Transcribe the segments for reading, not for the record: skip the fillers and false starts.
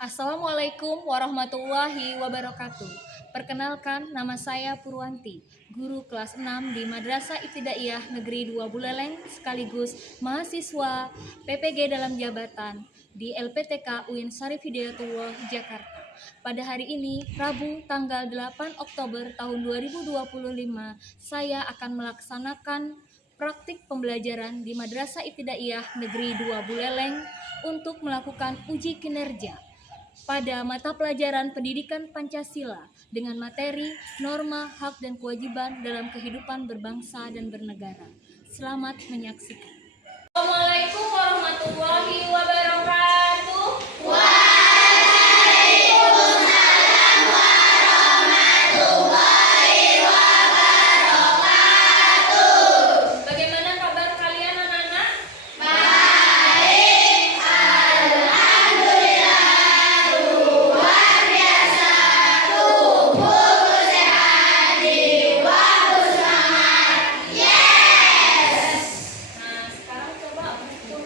Assalamualaikum warahmatullahi wabarakatuh. Perkenalkan, nama saya Purwanti, guru kelas 6 di Madrasah Ibtidaiyah Negeri 2 Buleleng, sekaligus mahasiswa PPG dalam jabatan di LPTK UIN Syarif Hidayatullah, Jakarta. Pada hari ini, Rabu tanggal 8 Oktober tahun 2025, saya akan melaksanakan praktik pembelajaran di Madrasah Ibtidaiyah Negeri 2 Buleleng untuk melakukan uji kinerja pada mata pelajaran Pendidikan Pancasila dengan materi norma, hak, dan kewajiban dalam kehidupan berbangsa dan bernegara. Selamat menyaksikan. Assalamualaikum warahmatullahi wabarakatuh. Bagaimana kabar kalian anak-anak? Nah, sekarang coba untuk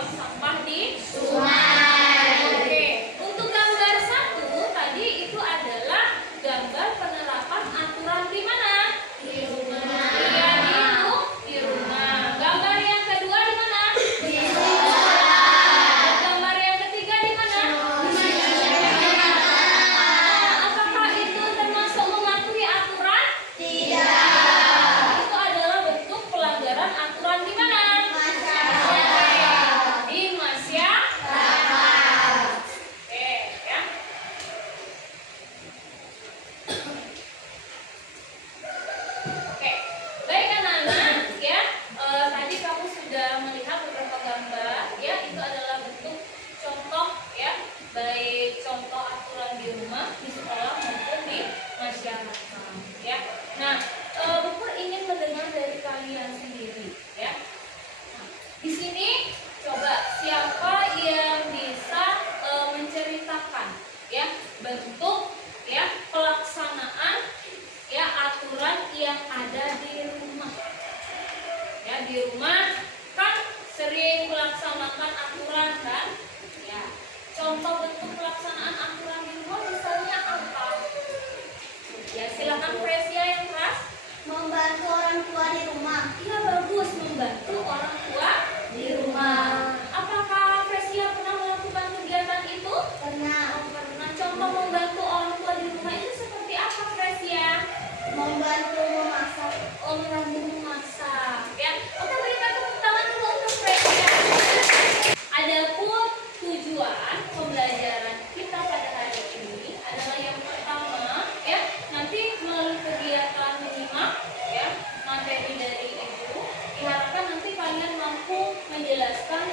membuang sampah di sungai. Oke, untuk gambar 1 tadi itu adalah gambar penerapan aturan di mana? Di rumah. Iya, di rumah. Gambar yang kedua di mana? Di sekolah. Dan gambar yang ketiga di mana? Di masyarakat. Apakah itu termasuk mematuhi aturan? Tidak. Itu adalah bentuk pelanggaran aturan di mana? Masyarakat. Di masyarakat. Oke, ya. Oke, baik anak-anak ya. Tadi kamu sudah melihat beberapa gambar ya. Itu adalah bentuk contoh ya, baik contoh aturan di rumah, di sekolah maupun di masyarakat ya. Nah, Buku ingin mendengar dari kalian sendiri ya. Nah, di sini coba siapa yang bisa menceritakan ya bentuk ya pelaksanaan ya aturan yang ada di rumah. Ya, di rumah kan sering melaksanakan aturan kan? Ya. Contoh bentuk pelaksanaan aturan di rumah misalnya apa? Ya, silakan Fresia yang keras. Membantu orang tua di rumah. Iya, bagus, membantu orang tua di rumah. Apakah Fresia pernah melakukan kegiatan itu? Pernah. Oh, pernah. Contoh membantu orang tua di rumah itu seperti apa, Fresia? Membantu memasak. Oh, membantu memasak ya. Oke, berikan tepuk tangan dulu untuk Fresia. Adapun tujuan pembelajaran kita pada hari ini adalah yang pertama ya, nanti melalui kegiatan menyimak ya materi dari Ibu, diharapkan nanti kalian mampu menjelaskan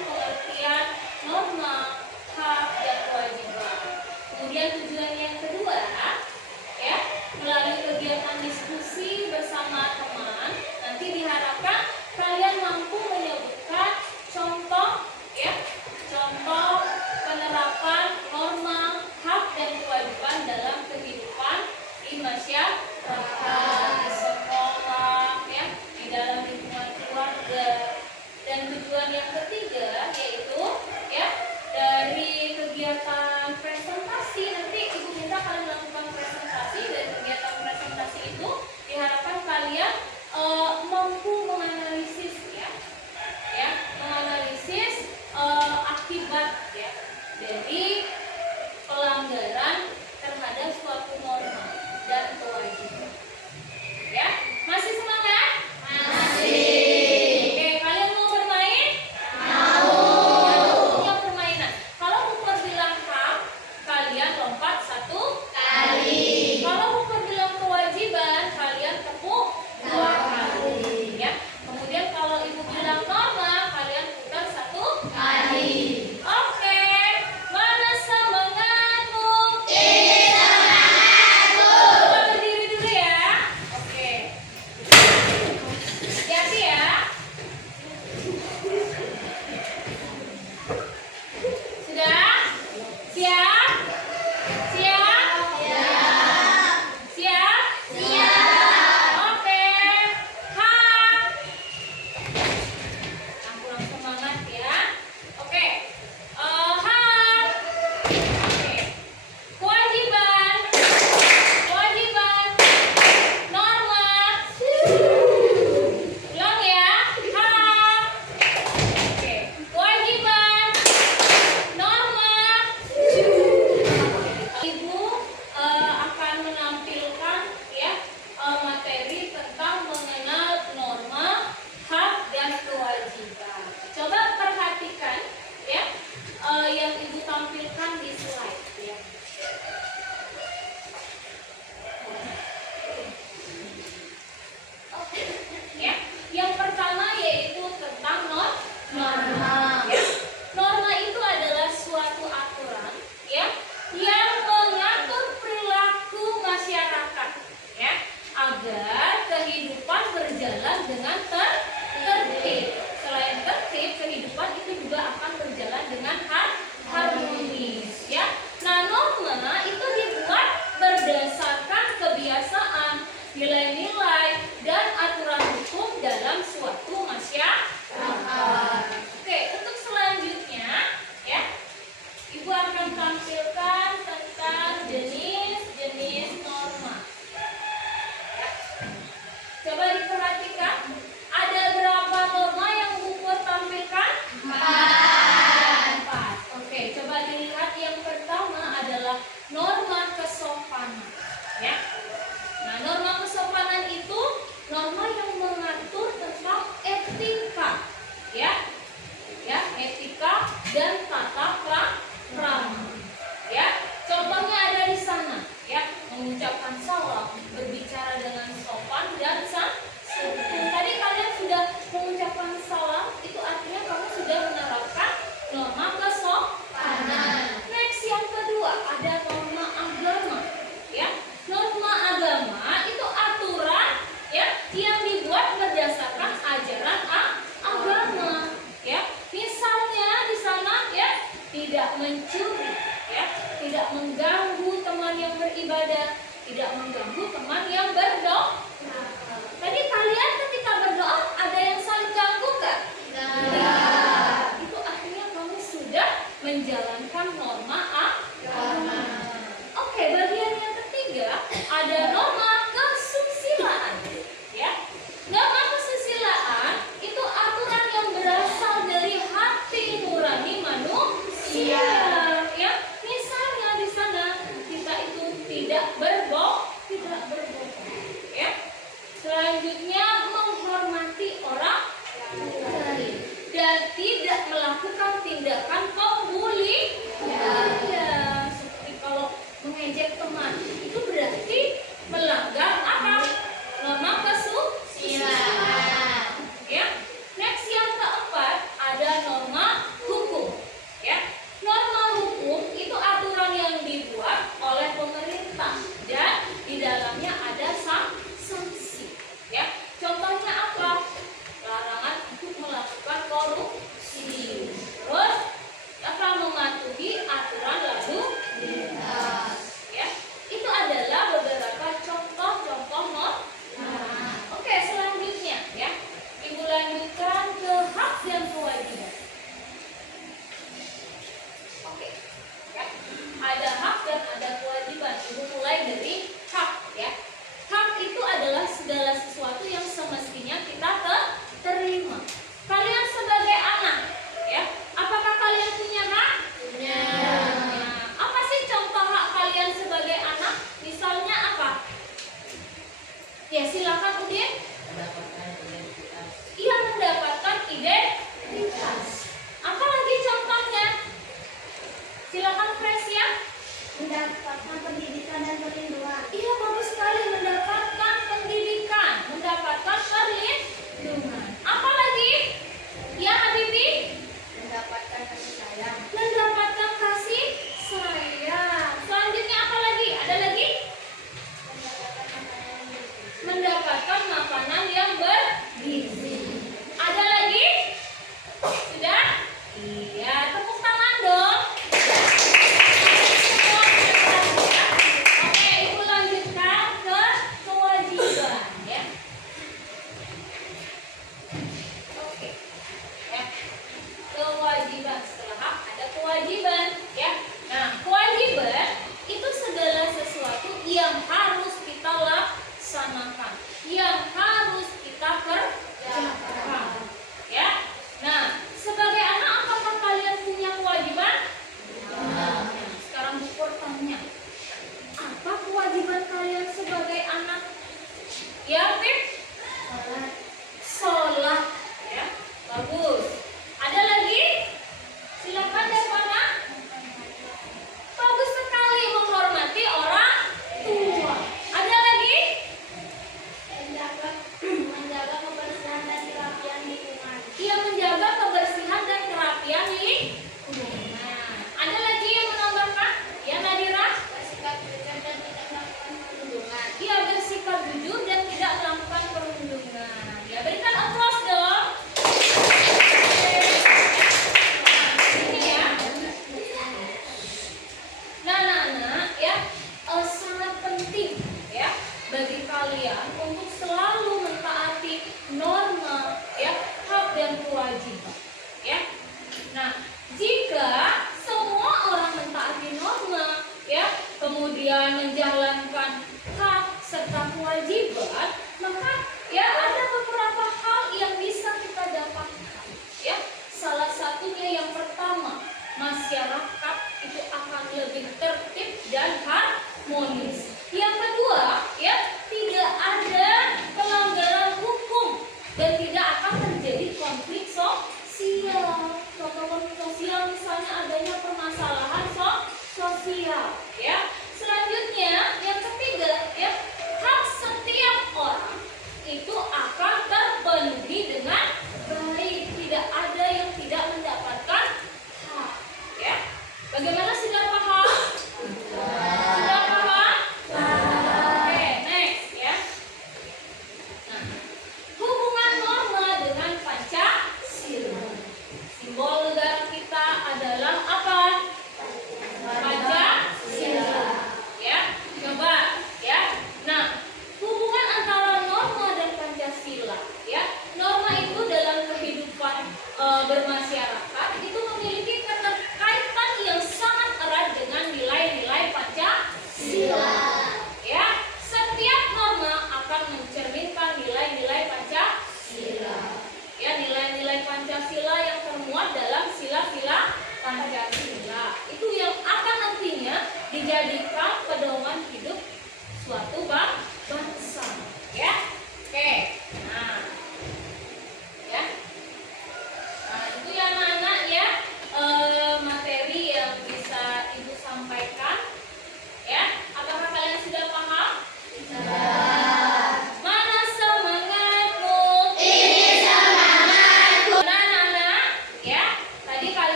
etika dan tata krama. Ya, contohnya ada di sana. Ya, mengucapkan salam, berbicara dengan sopan dan santun. Tadi kalian sudah mengucapkan salam, itu artinya kamu sudah menerapkan norma kesopanan. Next yang kedua ada norma agama. Ya, norma agama itu aturan ya yang dibuat berdasarkan ajaran agama. Ya, misalnya di sana ya tidak mencuri, ya, tidak mengganggu teman yang beribadah, tidak mengganggu teman yang berdoa. Tadi kalian ketika berdoa ada yang saling ganggu nggak? Tidak. Itu artinya kamu sudah menjalankan norma agama. Oke, bagian yang ketiga ada norma kesusilaan. Ya, norma kesusilaan itu aturan yang berasal dari hati nurani manusia. Ya, misalnya di sana kita itu tidak berbohong. Ya. Selanjutnya menghormati orang lain dan tidak melakukan tindakan pembuli. Ya, seperti kalau mengejek teman itu berarti melanggar apa? Norma kesusilaan. Ya. Next yang keempat ada norma hukum. Ya. Norma hukum itu aturan yang dibuat oleh pemerintah dan di dalamnya ada sanksi. Ya. Contohnya apa? Larangan untuk melakukan korupsi. Terus akan mematuhi aturan lalu lintas. Ya. Itu adalah beberapa contoh-contoh norma. Oke, selanjutnya ya. Ibu lanjutkan ke hak dan kewajiban. Oke. Ya. Ada hak dan ada kewajiban. Ibu mulai dari hak ya. Hak itu adalah segala sesuatu yang semestinya kita terima. Kalian sebagai anak ya, apakah kalian punya hak? Punya. Apa sih contoh hak kalian sebagai anak? Misalnya apa? Ya, silakan Udin. Mendapatkan identitas. Iya, mendapatkan identitas. Apa lagi contohnya? Silakan Fresh ya. Mendapatkan pendidikan dan perlindungan. Iya, bagus sekali, mendapatkan pendidikan, mendapatkan perlindungan. Apa lagi? Ya, Habibi? Mendapatkan kasih sayang. Mendapatkan kasih sayang. Selanjutnya apa lagi? Ada lagi? Mendapatkan makanan yang bergizi. Ada lagi? Sudah? Iya, tepuk tangan dong. Oke, Ibu lanjutkan ke kewajiban ya. Oke. Ya. Kewajiban, setelah hak ada kewajiban ya. Nah, kewajiban itu segala sesuatu yang harus kita laksanakan, yang harus kita kerjakan. Ya. Nah, sebagai anak apakah kalian punya kewajiban? Nah, sekarang Bu Pur tanya, apa kewajiban kalian sebagai anak? Ya, Pip? Sholat. Ya, bagus. Ada lagi? Silakan Devana. Bagus sekali, menghormati orang tua. Ada lagi? Menjaga kebersihan dan kerapian lingkungan. Ia menjaga kebersihan dan kerapian lingkungan. Ada lagi yang menambahkan? Ya, Nadira? Bersikap jujur dan tidak melakukan perundungan. Ia bersikap jujur dan tidak melakukan perundungan. Ya, berikan aplaus dong. Ini ya. Nah, anak-anak ya, sangat penting ya bagi kalian untuk selalu mentaati norma ya, hak dan kewajiban. Ya. Nah, jika semua orang mentaati norma ya, kemudian menjalankan hak serta kewajiban, maka ya ada beberapa hal yang bisa kita dapatkan. Ya, salah satunya yang pertama, masyarakat itu akan lebih tertib dan harmonis. Yang kedua, ya, tidak ada pelanggaran hukum dan tidak akan terjadi konflik sosial. Contoh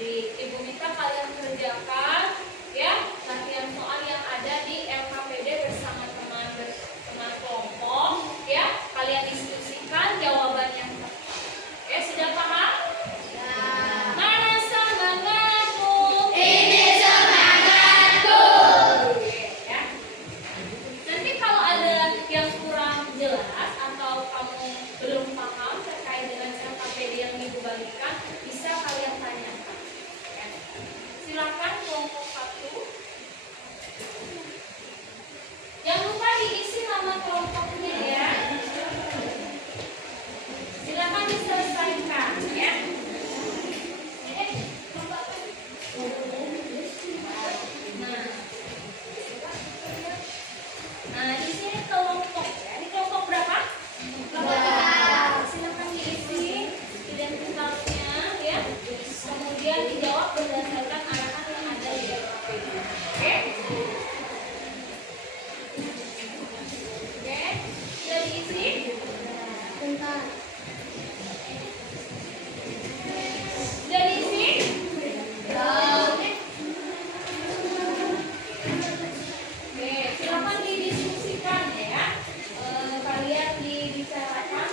Ibu minta kalian kerjakan ya latihan soal yang ada di LKPD bersama teman kelompok ya. Kalian diskusikan jawaban yang tepat. Oke, sudah paham? Mana semangatmu? Ini semangatku. Ya. Nanti kalau ada yang kurang jelas atau kamu belum paham terkait dengan LKPD yang Ibu bagikan, bisa kalian tanyakan. Ya. Silakan kelompok 1. Jangan lupa diisi nama kelompoknya ya. Silakan diselesaikan ya. Nah, di sini kelompok ya. Ini kelompok berapa? Silakan diisi identitasnya ya. Kemudian dijawab berdasarkan arahan yang ada di LKPD. Oke? Oke, sudah diisi? Bentar. Sudah diisi? Oke, silakan didiskusikan ya. Kalian dibicarakan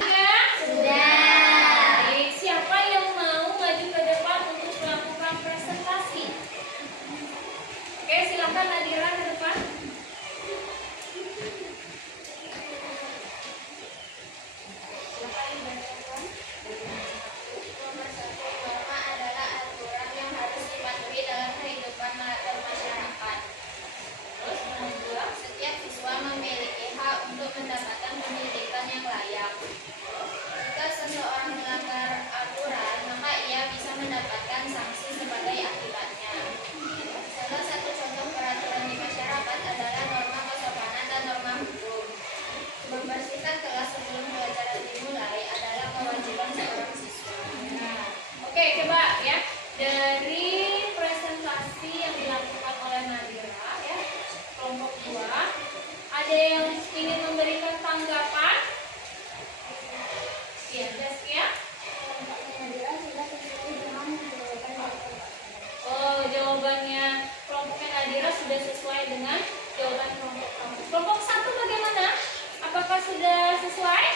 ya. Baik, siapa yang mau maju ke depan untuk melakukan presentasi? Oke, silakan Nadira ke depan. Silakan dibacakan. Nomor 1, norma adalah aturan yang harus dipatuhi dalam kehidupan bermasyarakat. Terus nomor 2. Setiap siswa memiliki hak untuk mendapatkan pendidikan yang layak. Jika seseorang melanggar aturan, maka ia bisa mendapatkan sanksi sebagai akibatnya. Salah satu contoh peraturan di masyarakat adalah norma kesopanan dan norma hukum. Membersihkan kelas sebelum pelajaran dimulai adalah kewajiban seorang siswa. Nah, oke, coba ya. Dari presentasi yang dilakukan oleh Nadira ya, kelompok 2, ada yang ingin memberikan tanggapan? Iya, Zaskia? Oh, jawabannya kelompoknya Nadira sudah sesuai dengan jawaban kelompok kamu. Kelompok 1 bagaimana? Apakah sudah sesuai?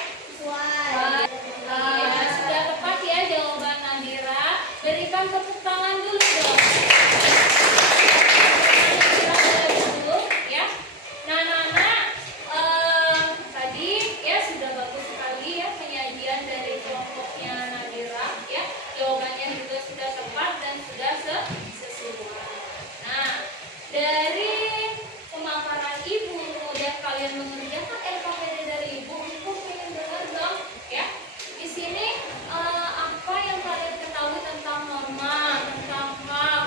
Ya, sudah tepat ya jawaban Nadira. Berikan tepuk tangan dulu dong. Nadira sudah duduk ya. Nah, Nana, tadi ya sudah bagus sekali ya penyajian dari kelompoknya Nadira ya. Jawabannya juga sudah tepat dan sudah sesuai. Nah, dari pemaparan Ibu dan kalian mengerjakan LKPD dari Ibu pengen dengar dong ya. Di sini apa yang kalian ketahui tentang norma, tentang hak,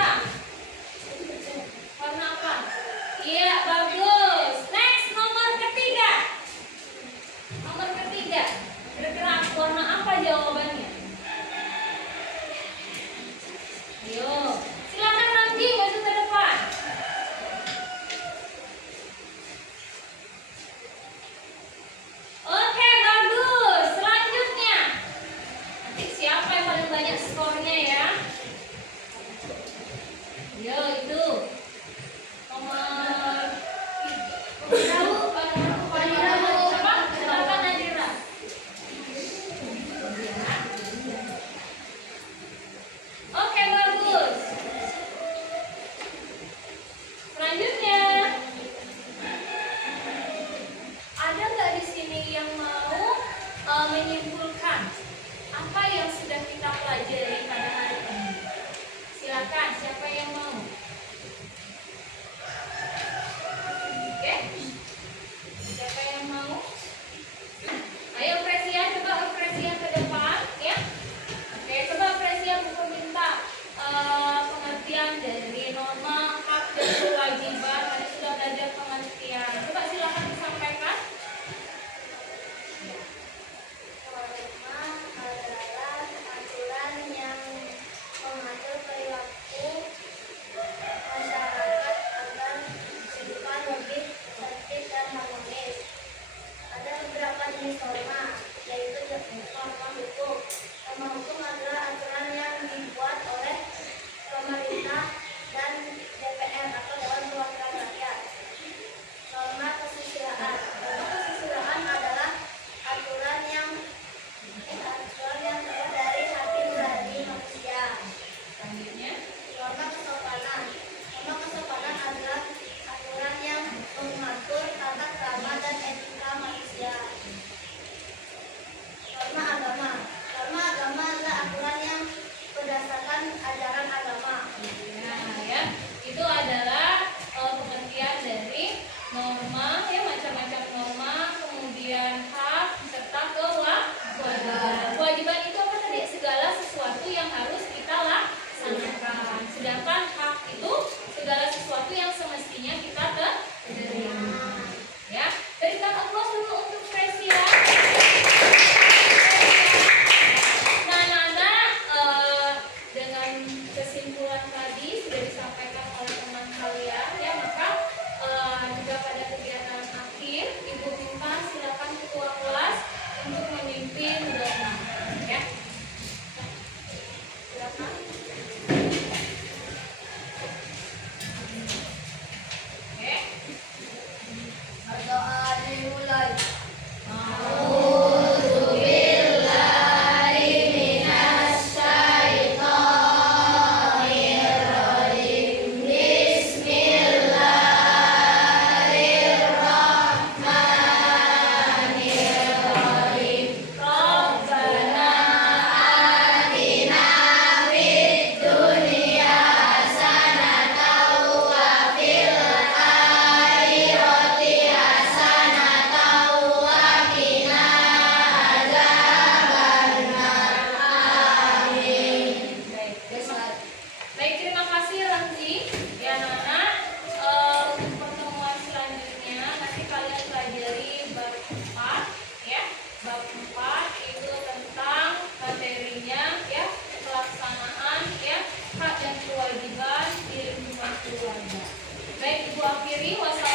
Nadira? Warna apa? Iya, bagus. Next, nomor ketiga. Nomor ketiga. Kira-kira warna apa jawabannya? Ayo, silakan Ramji maju ke depan. Oke, bagus. Selanjutnya, nanti siapa yang paling banyak skornya ya? Yo, itu nomor siapa? Silakan Nadira. Oke, bagus. Selanjutnya, ada nggak di sini yang mau menyimpulkan apa yang sudah kita pelajari pada hari ini? Silakan, siapa yang mau? Oke, siapa yang mau? Ayo Fresia, coba Fresia ke depan, ya. Oke, coba Fresia buku minta pengertian dari norma, hak dan kewajiban. Tadi sudah belajar pengertian. Coba silakan disampaikan. Norma adalah aturan yang mengatur perilaku masyarakat agar kehidupan lebih tertib dan harmonis. Ada beberapa jenis norma, yaitu norma hukum. Norma hukum adalah aturan yang dibuat oleh pemerintah dan DPR atau Dewan Perwakilan Rakyat. Norma kesusilaan. Norma kesusilaan adalah aturan yang keluar dari hati nurani manusia. Selanjutnya, Norma kesopanan. Norma kesopanan adalah aturan yang mengatur tata krama dan etika manusia. Norma agama. Norma agama adalah aturan yang berdasarkan ajaran agama. nah ya, itu adalah pengertian dari norma, ya macam-macam norma, kemudian hak serta kewajiban. Kewajiban itu apa tadi? Segala sesuatu yang harus kita laksanakan. Sedangkan hak itu segala sesuatu yang semestinya kita terima. Ya, berikan applause dulu untuk Fresia. Nah, anak-anak, dengan kesimpulan tadi sudah disampaikan oleh teman kalian, ya maka juga pada kegiatan akhir Ibu minta silakan ketua kelas untuk memimpin doa, ya. Silakan. Oke. Berdoa dimulai. Baik, terima kasih Ramzi. Ya anak-anak, untuk pertemuan selanjutnya nanti kalian pelajari bab 4, ya. Bab 4 itu tentang materinya, ya, pelaksanaan, ya, hak dan kewajiban di lingkungan keluarga. Baik, Ibu akhiri. Wassalamualaikum